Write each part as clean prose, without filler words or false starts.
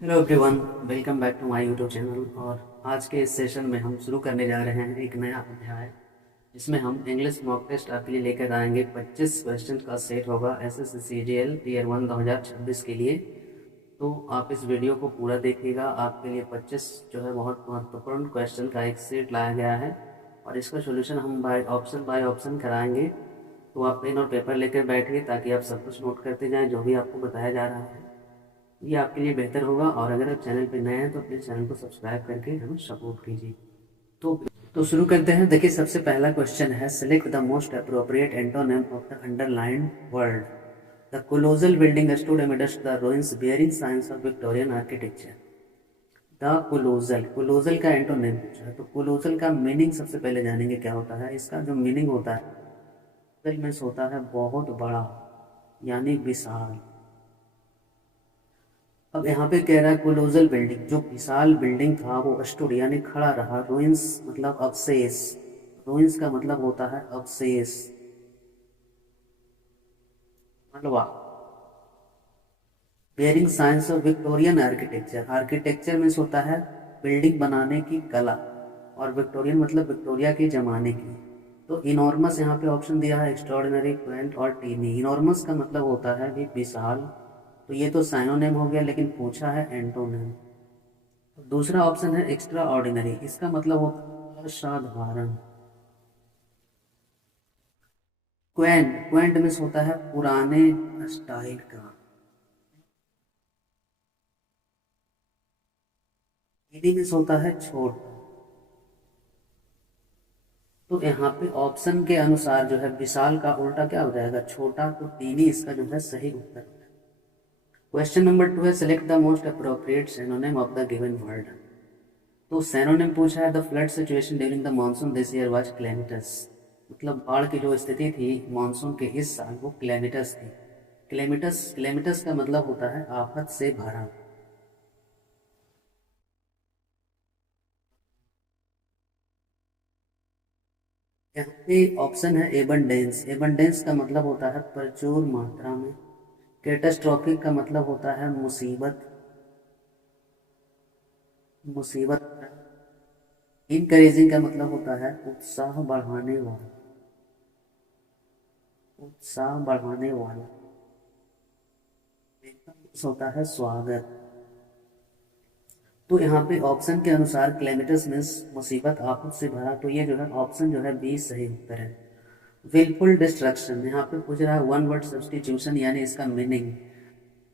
Hello everyone, welcome back to my YouTube channel. और आज के इस सेशन में हम शुरू करने जा रहे हैं एक नया अध्याय जिसमें हम इंग्लिश मॉक टेस्ट आपके लिए लेकर आएंगे। 25 क्वेश्चन का सेट होगा एसएससी सीजीएल टीयर 1 2026 के लिए। तो आप इस वीडियो को पूरा देखिएगा। आपके लिए 25 जो है बहुत महत्वपूर्ण क्वेश्चन का एक सेट लाया गया है और इसका सोल्यूशन हम बाय ऑप्शन कराएंगे। तो आप पेन और पेपर लेकर बैठिए ताकि आप सब कुछ नोट करते जाएं जो भी आपको बताया जा रहा है। ये आपके लिए बेहतर होगा। और अगर आप चैनल पर नए हैं तो प्लीज़ चैनल को सब्सक्राइब करके हमें सपोर्ट कीजिए। तो तो शुरू करते हैं। देखिए, सबसे पहला क्वेश्चन है, select the most appropriate antonym of the underlined word. The colossal building stood amidst the ruins bearing signs of Victorian architecture। The colossal, colossal का एंटोनिम पूछा है तो कोलोजल का मीनिंग सबसे पहले जानेंगे क्या होता है। इसका जो मीनिंग होता है मीन्स होता है बहुत बड़ा यानी विशाल। अब यहाँ पे कह रहा है कोलोजल बिल्डिंग, जो विशाल बिल्डिंग था वो स्टूड यानी खड़ा रहा। रूइंस मतलब अवशेष, रूइंस का मतलब होता है अवशेष, मलबा। Bearing science of Victorian architecture, architecture means होता है बिल्डिंग बनाने की कला, और विक्टोरियन मतलब विक्टोरिया के जमाने की। तो इनॉर्मस यहाँ पे ऑप्शन दिया है, एक्स्ट्रॉर्डिनरी, क्वेंट और टीनी। इनॉर्मस का मतलब होता है भी विशाल, तो ये तो साइनोनिम हो गया, लेकिन पूछा है एंटोनिम। दूसरा ऑप्शन है एक्स्ट्रा ऑर्डिनरी, इसका मतलब होता है असाधारण। क्वेंट, क्वेंट मीन्स होता है पुराने स्टाइल का। टीनी मीन्स होता है छोटा। तो यहाँ पे ऑप्शन के अनुसार जो है विशाल का उल्टा क्या हो जाएगा, छोटा। तो टीनी इसका जो है सही उत्तर। क्वेश्चन नंबर 2 है, select the most appropriate synonym of the given word. तो सिनोनिम पूछा है, the flood situation during the monsoon this year was calamitous. मतलब बाढ़ की जो स्थिति थी मानसून के इस साल वो क्लेमिटस थी। क्लेमिटस, क्लेमिटस का मतलब होता है आफत से भरा। यहाँ पे ऑप्शन है एबंडेंस, एबंडेंस का मतलब होता है प्रचुर मात्रा में। कैटास्ट्रॉफिक का मतलब होता है मुसीबत, मुसीबत। इनकरेजिंग का मतलब होता है उत्साह बढ़ाने वाला, उत्साह बढ़ाने वाला। होता है स्वागत। तो यहाँ पे ऑप्शन के अनुसार क्लेमिटस मीन्स मुसीबत, आफत से भरा। तो ये जो है ऑप्शन जो है बी सही उत्तर है। विलफुल डिस्ट्रक्शन, यहाँ पे पूछ रहा है वन वर्ड सब्सटीट्यूशन यानी इसका मीनिंग।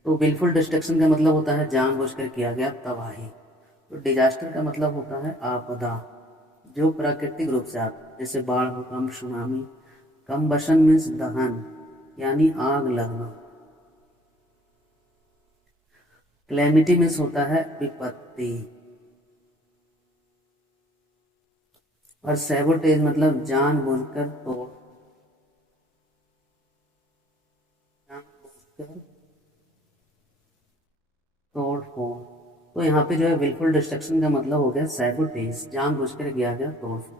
तो विलफुल डिस्ट्रक्शन का मतलब होता है जानबूझकर किया गया तबाही। तो डिजास्टर का मतलब होता है आपदा, जो प्राकृतिक रूप से आता है, जैसे बाढ़, भूकंप, सुनामी। कम्बशन मीन्स दहन यानी आग लगना। क्लैमिटी मीन्स होता है विपत्ति। और सैबोटेज मतलब जानबूझकर जानबूझकर तोड़ फोड़। तो यहाँ पे जो है विलफुल डिस्ट्रक्शन का मतलब हो गया सैबोटेज, जानबूझकर किया गया तोड़ फोड़।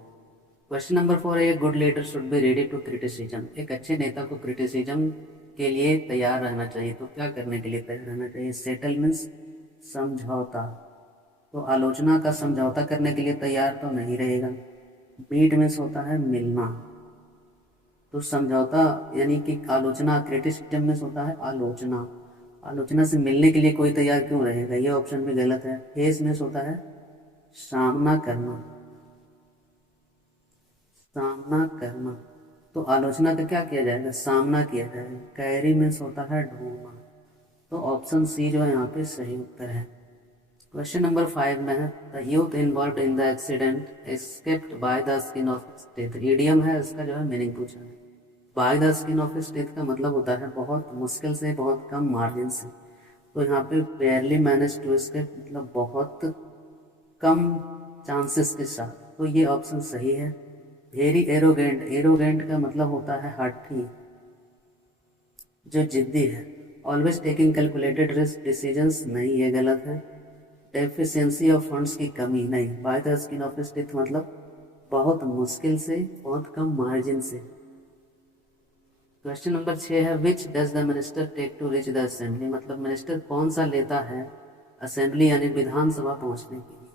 क्वेश्चन नंबर 4 है, good leader should be ready to criticism. एक अच्छे नेता को क्रिटिसिज्म के लिए तैयार रहना चाहिए। तो क्या करने के लिए तैयार रहना चाहिए? सेटल मीन्स समझौता, तो आलोचना का समझौता करने के लिए तैयार तो नहीं रहेगा। बीट मीन्स होता है मिलना, तो समझौता यानी कि आलोचना, क्रिटिसिज्म मीन्स होता है आलोचना, आलोचना से मिलने के लिए कोई तैयार क्यों रहेगा, ये ऑप्शन भी गलत है। फेस मीन्स होता है सामना करना, सामना करना। तो आलोचना का क्या किया जाएगा, सामना किया जाएगा। कैरी मीन्स होता है ढूंढना। तो ऑप्शन सी जो है यहाँ पे सही उत्तर है। क्वेश्चन नंबर 5 में है, the youth involve in the accident escaped bye the skin of death. Idiom है, इसका जो है मीनिंग पूछा है। Bye the skin of death का मतलब होता है बहुत मुश्किल से, बहुत कम मार्जिन से। तो यहाँ पे बेयरली मैनेज टू एस्केप मतलब बहुत कम चांसेस के साथ। तो ये ऑप्शन सही है। वेरी एरोगेंट, एरोगेंट का मतलब होता है हठी, जो जिद्दी है। Always taking calculated risk decisions, नहीं ये गलत है। डेफिशिएंसी ऑफ फंड्स की कमी, नहीं। By the skin of death मतलब बहुत मुश्किल से, बहुत कम मार्जिन से। क्वेश्चन नंबर 6 है, which does the minister take to reach the assembly. मतलब मिनिस्टर कौन सा लेता है असेंबली यानी विधानसभा पहुंचने के लिए।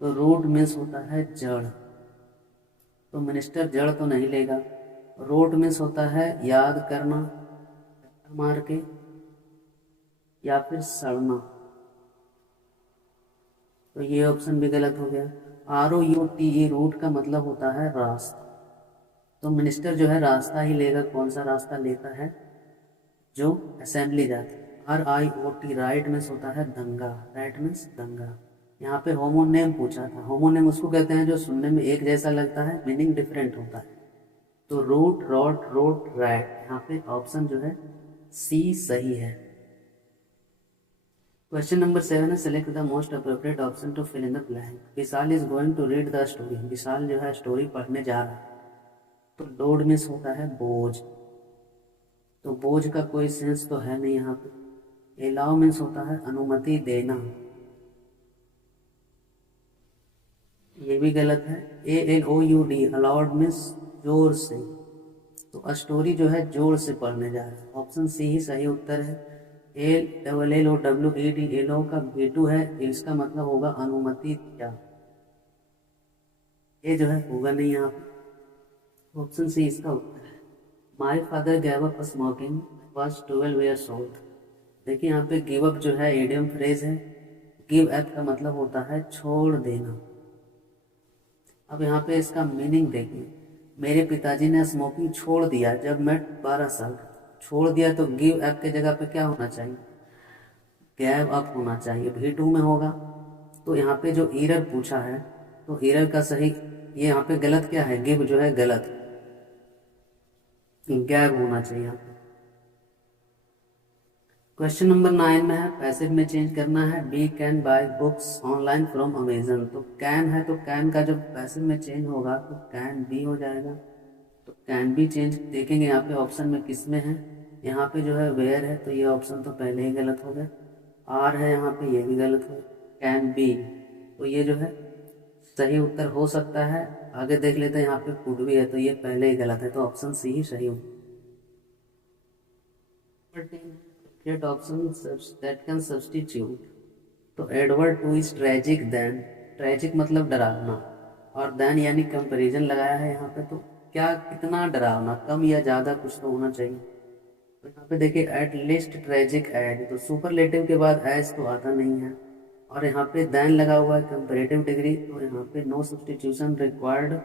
तो रूट मीन्स होता है जड़, तो मिनिस्टर जड़ तो नहीं लेगा। रोट मीन्स होता है याद करना मार के या फिर सड़ना, तो ये ऑप्शन भी गलत हो गया। ROUTE रूट का मतलब होता है रास्ता, तो मिनिस्टर जो है रास्ता ही लेगा। कौन सा रास्ता लेता है? जो असेंबली जाती है। RIOT राइट मीन्स होता है दंगा, राइट मीन्स दंगा। यहाँ पे होमोनेम पूछा था, होमोनेम उसको कहते हैं जो सुनने में एक जैसा लगता है, मीनिंग डिफरेंट होता है। तो रूट, रॉट, रोट, राइट, यहाँ पे ऑप्शन जो है सी सही है। क्वेश्चन नंबर 7 है, select the most appropriate option to fill in the blank. Vishal is going to read the story, Vishal जो है स्टोरी पढ़ने जा रहा है। तो लोड मीन्स होता है बोझ, तो बोझ का कोई सेंस तो है नहीं यहाँ पे। एलाउ मीन्स होता है अनुमति देना, ये भी गलत है। ALOUD अलाउड मीन्स जोर से, तो स्टोरी जो है जोर से पढ़ने जा रहा है। ऑप्शन सी ही सही उत्तर है। ALLOWED एलो का V2 है, इसका मतलब होगा अनुमति दिया, ये जो है होगा नहीं यहाँ पे। ऑप्शन सी इसका उत्तर है। My father gave up smoking was 12 years old. देखिए यहाँ पे गिव अप जो है इडियम फ्रेज है, गिव अप का मतलब होता है छोड़ देना। अब यहाँ पे इसका मीनिंग देखिए, मेरे पिताजी ने स्मोकिंग छोड़ दिया जब मैं 12 साल का था। छोड़ दिया तो गिव अप के जगह पे क्या होना चाहिए? गैव अप होना चाहिए, V2 में होगा। तो यहाँ पे जो एरर पूछा है, तो एरर का सही, ये यहाँ पे गलत क्या है? गिव जो है गलत, गैव होना चाहिए यहाँ पे। क्वेश्चन नंबर 9 में है, पैसिव में चेंज करना है। We can buy books online from Amazon. तो कैन है, तो कैन का जब पैसिव में चेंज होगा तो कैन बी हो जाएगा। तो कैन बी चेंज देखेंगे यहाँ पे ऑप्शन में किस में है। यहाँ पे जो है वेयर है, तो ये ऑप्शन तो पहले ही गलत हो गया। आर है यहाँ पे, ये भी गलत हो। कैन बी, तो ये जो है सही उत्तर हो सकता है। आगे देख लेते हैं, यहाँ पे कुड भी है, तो ये पहले ही गलत है, तो ऑप्शन सी ही सही होगा। Create options that can substitute। तो Edward two is tragic then, tragic मतलब डरावना, और देन यानी कंपैरिजन लगाया है यहाँ पे। तो क्या कितना डरावना, कम या ज़्यादा कुछ तो होना चाहिए। तो यहाँ पे देखिए एट लीस्ट ट्रेजिक एड, तो सुपरलेटिव के बाद एज तो आता नहीं है, और यहाँ पे देन लगा हुआ है कंपैरेटिव डिग्री, तो यहाँ पे नो सब्सटीट्यूशन रिक्वायर्ड,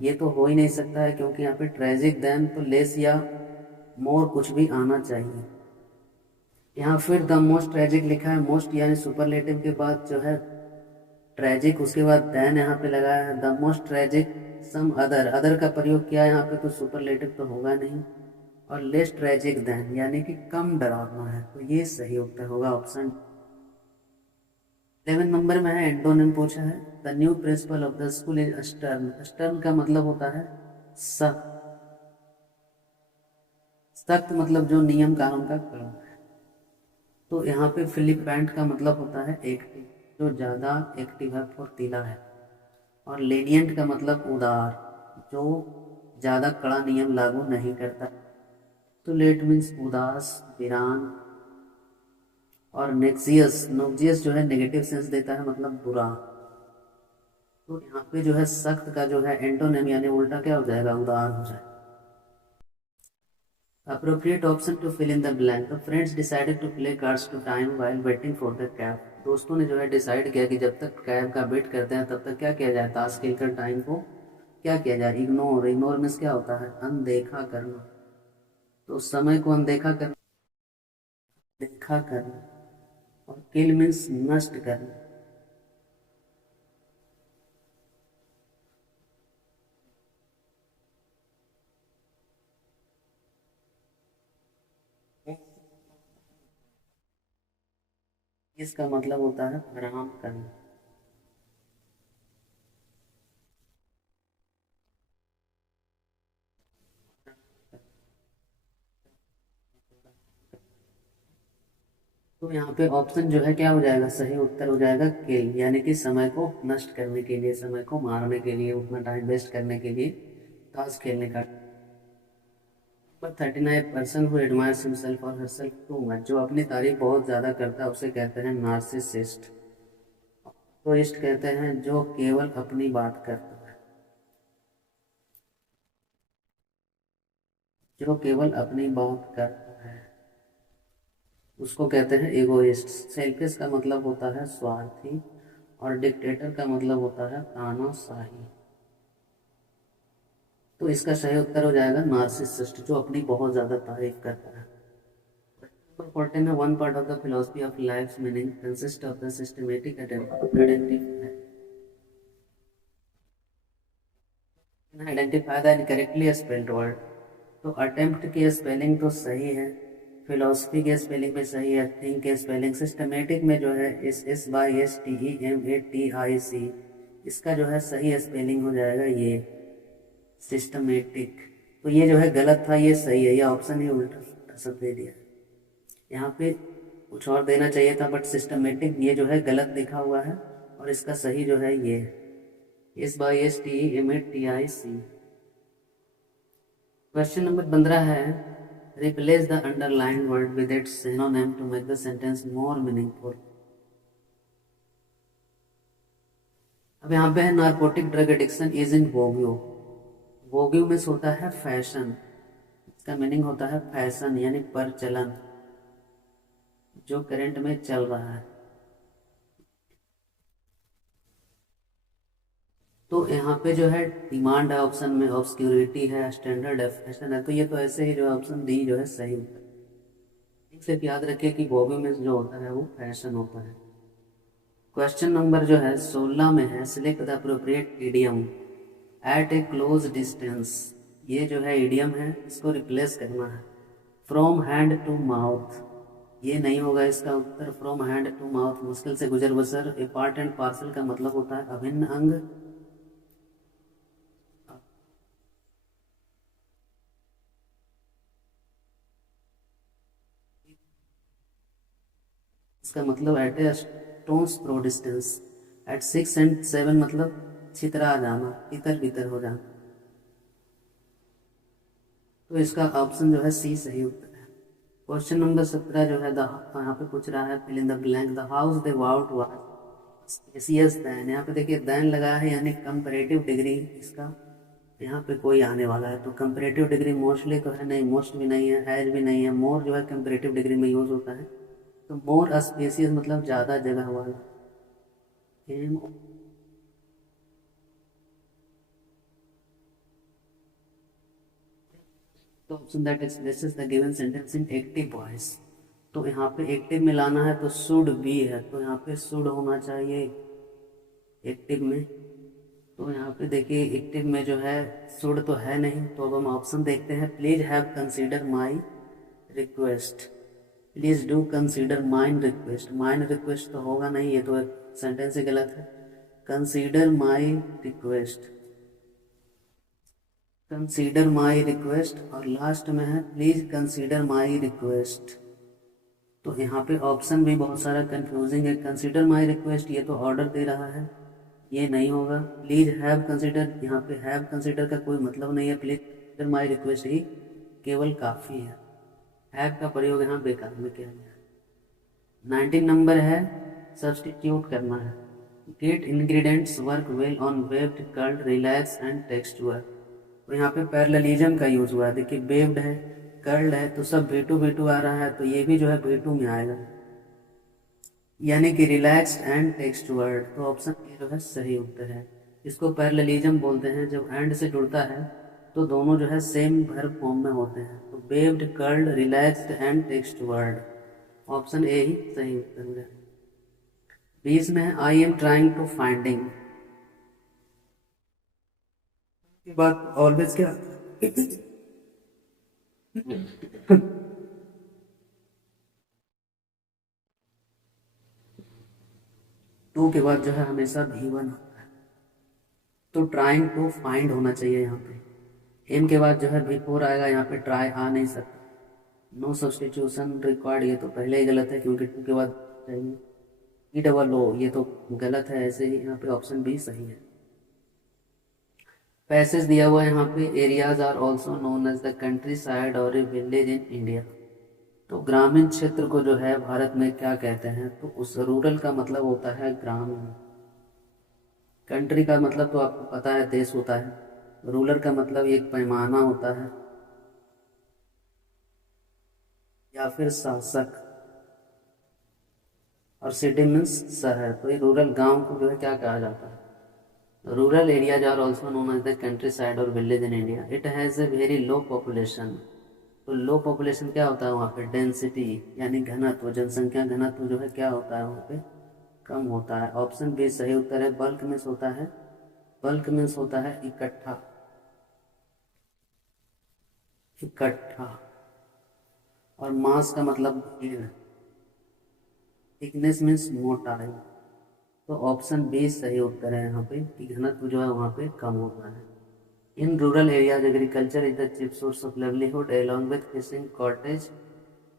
ये तो हो ही नहीं सकता है, क्योंकि यहाँ पे ट्रेजिक देन तो लेस या मोर कुछ भी आना चाहिए। यहाँ फिर द मोस्ट ट्रेजिक लिखा है, मोस्ट यानी सुपरलेटिव के बाद जो है ट्रेजिक, उसके बाद देन यहाँ पे लगाया है the most tragic some other, other का प्रयोग किया यहाँ पे, तो सुपरलेटिव तो होगा नहीं। और लेस ट्रेजिक देन यानी कि कम डरावना है, तो ये सही उत्तर होगा ऑप्शन। 11 नंबर में है, एंटोनिम पूछा है। The new principle of the school is stern. Stern का मतलब होता है सख्त, सख्त मतलब जो नियम कानून का कड़क है। तो यहाँ पे फिलिपेंट का मतलब होता है एक्टिव, जो ज़्यादा एक्टिव है, फुर्तीला है। और लेनियंट का मतलब उदार, जो ज़्यादा कड़ा नियम लागू नहीं करता। तो लेट मीन्स उदास, वीरान। और नेक्सियस, नोक्सियस जो है नेगेटिव सेंस देता है, मतलब बुरा। तो यहाँ पे जो है सख्त का जो है एंटोनिम यानी उल्टा क्या हो जाएगा? उदार हो जाएगा। Appropriate option to fill in the blank। The friends decided to play cards to time while waiting for the cab। दोस्तों ने जो है डिसाइड किया कि जब तक कैब का वेट करते हैं तब तक क्या किया जाए? ताश खेलकर टाइम को क्या किया जाए? इग्नोर। इग्नोर मीन्स क्या होता है? अनदेखा करना। तो समय को अनदेखा करना, देखा करना। और किल मीन्स नष्ट करना। इसका मतलब होता है आराम करना। तो यहाँ पे ऑप्शन जो है क्या हो जाएगा? सही उत्तर हो जाएगा किल, यानी कि समय को नष्ट करने के लिए, समय को मारने के लिए, उतना टाइम वेस्ट करने के लिए ताश खेलने का। Number 39, person who admires himself और हरसेल्फ टू मच, जो अपनी तारीफ बहुत ज़्यादा करता है उसे कहते हैं नार्सिसिस्ट। तो इस्ट कहते हैं जो केवल अपनी बात करता है, जो केवल अपनी बात करता है उसको कहते हैं एगोइस्ट। सेल्फिश का मतलब होता है स्वार्थी, और डिक्टेटर का मतलब होता है तानाशाही। तो इसका सही उत्तर हो जाएगा नार्सिसिस्ट, जो अपनी बहुत ज़्यादा तारीफ करता है। नंबर 14 में, one part of the philosophy of life meaning consist of the systematic identify the incorrectly spelled word. तो अटेम्प्ट की स्पेलिंग तो सही है, फिलोसफी के स्पेलिंग में सही है, थिंक के स्पेलिंग, सिस्टमेटिक में जो है SSYSTEMATIC, इसका जो है सही स्पेलिंग हो जाएगा ये सिस्टमेटिक। तो ये जो है गलत था, ये सही है, ये ऑप्शन ही उल्टा सब दे दिया। यहाँ पे कुछ और देना चाहिए था, बट सिस्टमेटिक ये जो है गलत लिखा हुआ है, और इसका सही जो है ये SYSTEMATIC। क्वेश्चन नंबर 15 है, replace the underline word with its synonym to make the sentence more meaningful. अब यहाँ पे है, narcotic drug addiction is in vogue. Vogue में होता है फैशन, इसका मीनिंग होता है फैशन यानी प्रचलन, जो करंट में चल रहा है। तो यहाँ पे जो है डिमांड है ऑप्शन में, ऑब्सक्यूरिटी है, स्टैंडर्ड है, फैशन है, तो ये तो ऐसे ही जो ऑप्शन डी जो है सही होता है। सिर्फ याद रखिए कि वोग्यू में जो होता है वो फैशन होता है। क्वेश्चन नंबर जो है 16 में है, select the appropriate idiom at a close distance. ये जो है इडियम है, इसको रिप्लेस करना है। फ्रॉम हैंड टू माउथ, ये नहीं होगा इसका उत्तर। फ्रॉम हैंड टू माउथ मुश्किल से गुजर बसर। ए पार्ट एंड पार्सल का मतलब होता है अभिन्न अंग। इसका मतलब at a stone's throw distance. At 6 and 7 मतलब छितरा जाना, इतर बितर हो जाना। तो इसका ऑप्शन जो है सी सही उत्तर है। क्वेश्चन नंबर 17 जो है यहाँ पे पूछ रहा है, fill in the blank, the house they bought was spacious then. यहाँ पे देखिए देन लगा है, यानी कंपैरेटिव डिग्री इसका यहाँ पे कोई आने वाला है। तो कंपैरेटिव डिग्री मोस्टली तो है नहीं, मोस्ट भी नहीं है, हैज भी नहीं है। मोर जो है कंपैरेटिव डिग्री में यूज होता है, तो मोर स्पेसियस मतलब ज़्यादा जगह वाला। तो option that expresses the given sentence in active voice. तो यहाँ पे एक्टिव में लाना है, तो शुड बी है, तो यहाँ पे शुड होना चाहिए एक्टिव में। तो यहाँ पे देखिए एक्टिव में जो है शुड तो है नहीं, तो अब हम ऑप्शन देखते हैं। Please have consider my request, please do consider mine request. Mine request तो होगा नहीं, ये तो सेंटेंस ही गलत है। Consider my request, consider my request, और लास्ट में है प्लीज कंसीडर माई रिक्वेस्ट। तो यहाँ पे ऑप्शन भी बहुत सारा कंफ्यूजिंग है। कंसीडर माई रिक्वेस्ट ये तो ऑर्डर दे रहा है, ये नहीं होगा। प्लीज हैव कंसीडर, यहाँ पे हैव कंसीडर का कोई मतलब नहीं है, प्लीज कंसीडर माई रिक्वेस्ट ही केवल काफ़ी है। हैव का प्रयोग यहाँ बेकार में किया गया है। 19 नंबर है, सब्सटीट्यूट करना है। Get ingredients work well on waved, curled, relax and texture. तो यहाँ पे पैरेललिज्म का यूज हुआ है। देखिए वेव्ड है, कर्ल्ड है, तो सब V2 आ रहा है, तो ये भी जो है V2 में आएगा, यानी कि रिलैक्स्ड एंड टेक्सचर्ड। तो ऑप्शन ए जो है सही उत्तर है। इसको पैरेललिज्म बोलते हैं। जब एंड से जुड़ता है तो दोनों जो है सेम वर्ब फॉर्म में होते हैं। तो waved, curled, relaxed and textured, option A ही सही उत्तर है। 20 में है, I am trying to finding के बाद ऑलवेज क्या टू के बाद जो है हमेशा V1 आता है, तो ट्राइंग टू फाइंड होना चाहिए यहाँ पे। एम के बाद जो है V4 आएगा, यहाँ पे ट्राई आ नहीं सकता। नो सब्सटीट्यूशन रिक्वायर्ड, ये तो पहले ही गलत है क्योंकि टू के बाद चाहिए। E double O ये तो गलत है, ऐसे ही यहाँ पे ऑप्शन बी सही है। पैसेज दिया हुआ है यहाँ पे, areas are also known as the country side और ए विलेज इन इंडिया। तो ग्रामीण क्षेत्र को जो है भारत में क्या कहते हैं, तो उस रूरल का मतलब होता है ग्रामीण। कंट्री का मतलब तो आपको पता है देश होता है, रूरल का मतलब एक पैमाना होता है या फिर शासक, और सिटी मीन्स शहर। तो ये रूरल गांव को जो है क्या कहा जाता है, rural areas are also known as the country side और village in India. It has a very low population. तो लो पॉपुलेशन क्या होता है वहाँ पे, डेंसिटी यानी घनत्व, जनसंख्या घनत्व जो है क्या होता है वहाँ पे, कम होता है। ऑप्शन बी सही उत्तर है। बल्क मीन्स होता है, बल्क मीन्स होता है इकट्ठा, इकट्ठा। और मास का मतलब भीड़, थिकनेस मीन्स मोटाई। तो ऑप्शन बी सही उत्तर है यहाँ पे कि घनत्व जो है वहाँ पे कम होता है। In rural areas agriculture is the chief source of livelihood along with fishing, cottage.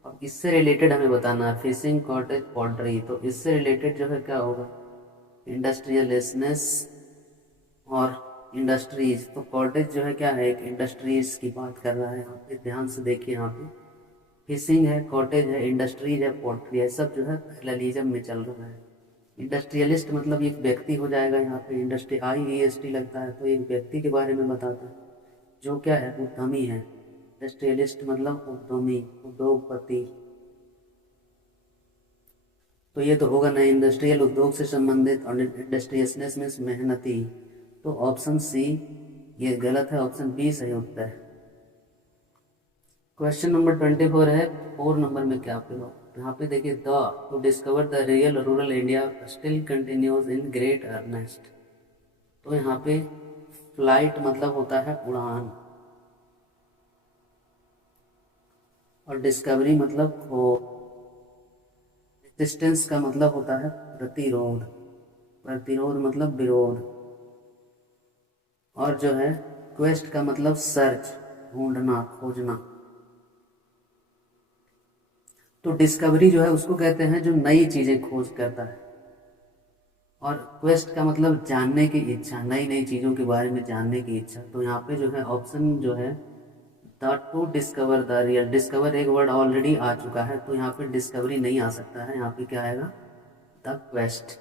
और इससे रिलेटेड हमें बताना है, फिशिंग, कॉटेज, पोल्ट्री। तो इससे रिलेटेड जो है क्या होगा, इंडस्ट्रियलिस्टनेस और इंडस्ट्रीज। तो कॉटेज जो है क्या है, एक इंडस्ट्रीज की बात कर रहा है यहाँ पे, ध्यान से देखिए यहाँ पे। फिशिंग है, कॉटेज है, इंडस्ट्रीज है, पोल्ट्री है, सब जो है पैरेललिज्म में चल रहा है। इंडस्ट्रियलिस्ट मतलब एक व्यक्ति हो जाएगा यहाँ पे, इंडस्ट्री IEST लगता है, तो एक व्यक्ति के बारे में बताता है जो क्या है, उद्यमी है। इंडस्ट्रियलिस्ट मतलब उद्यमी, उद्योगपति। तो ये तो होगा ना, इंडस्ट्रियल उद्योग से संबंधित, और इंडस्ट्रियसनेस मीन्स मेहनती। तो ऑप्शन सी ये गलत है, ऑप्शन बी सही उत्तर है। क्वेश्चन नंबर 24 है, 4 नंबर में क्या पे लो, यहाँ पे देखिए, the to discover the real rural India still continues in great earnest. तो यहाँ पे फ्लाइट मतलब होता है उड़ान, और डिस्कवरी मतलब खोज। रेजिस्टेंस का मतलब होता है प्रतिरोध, प्रतिरोध मतलब विरोध। और जो है क्वेस्ट का मतलब सर्च, ढूंढना, खोजना। तो डिस्कवरी जो है उसको कहते हैं जो नई चीजें खोज करता है, और क्वेस्ट का मतलब जानने की इच्छा, नई नई चीजों के बारे में जानने की इच्छा। तो यहाँ पे जो है ऑप्शन जो है the to discover the real, discover एक वर्ड ऑलरेडी आ चुका है, तो यहाँ पे डिस्कवरी नहीं आ सकता है, यहाँ पे क्या आएगा, द क्वेस्ट।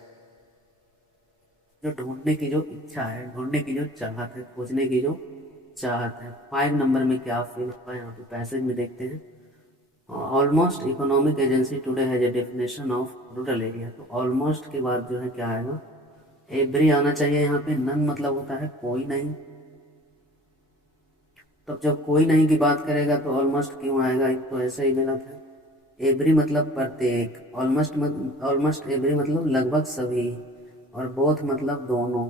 जो ढूंढने की जो इच्छा है, ढूंढने की जो चाहत है, खोजने की जो चाहत है। 5 नंबर में क्या फिल होगा, यहाँ पे पैसेज में देखते हैं। Almost economic agency today has a definition of rural area. तो ऑलमोस्ट के बाद जो है क्या आएगा, एवरी आना चाहिए यहाँ पे। नन मतलब होता है कोई नहीं, तो जब कोई नहीं की बात करेगा तो ऑलमोस्ट क्यों आएगा, एक तो ऐसे ही गलत है। एवरी मतलब प्रत्येक, ऑलमोस्ट एवरी मतलब लगभग सभी, और बोथ मतलब दोनों।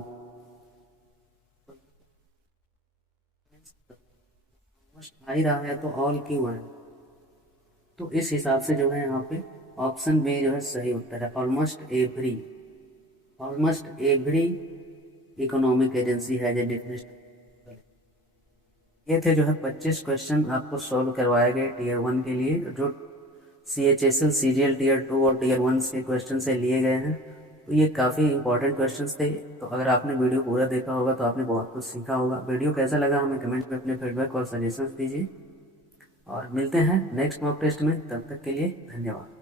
आ ही रहा है तो ऑल क्यों है, तो इस हिसाब से जो है यहाँ पे ऑप्शन बी जो है सही उत्तर है। Almost every, almost every economic agency है जे डेफिनेशन। ये थे जो है 25 क्वेश्चन आपको सॉल्व करवाए गए टीयर 1 के लिए, जो CHSL CGL टीयर 2 और टीयर 1 के क्वेश्चन से लिए गए हैं। तो ये काफ़ी इंपॉर्टेंट क्वेश्चंस थे। तो अगर आपने वीडियो पूरा देखा होगा तो आपने बहुत कुछ सीखा होगा। वीडियो कैसा लगा हमें कमेंट में अपने फीडबैक और सजेशंस दीजिए, और मिलते हैं नेक्स्ट मॉक टेस्ट में। तब तक के लिए धन्यवाद।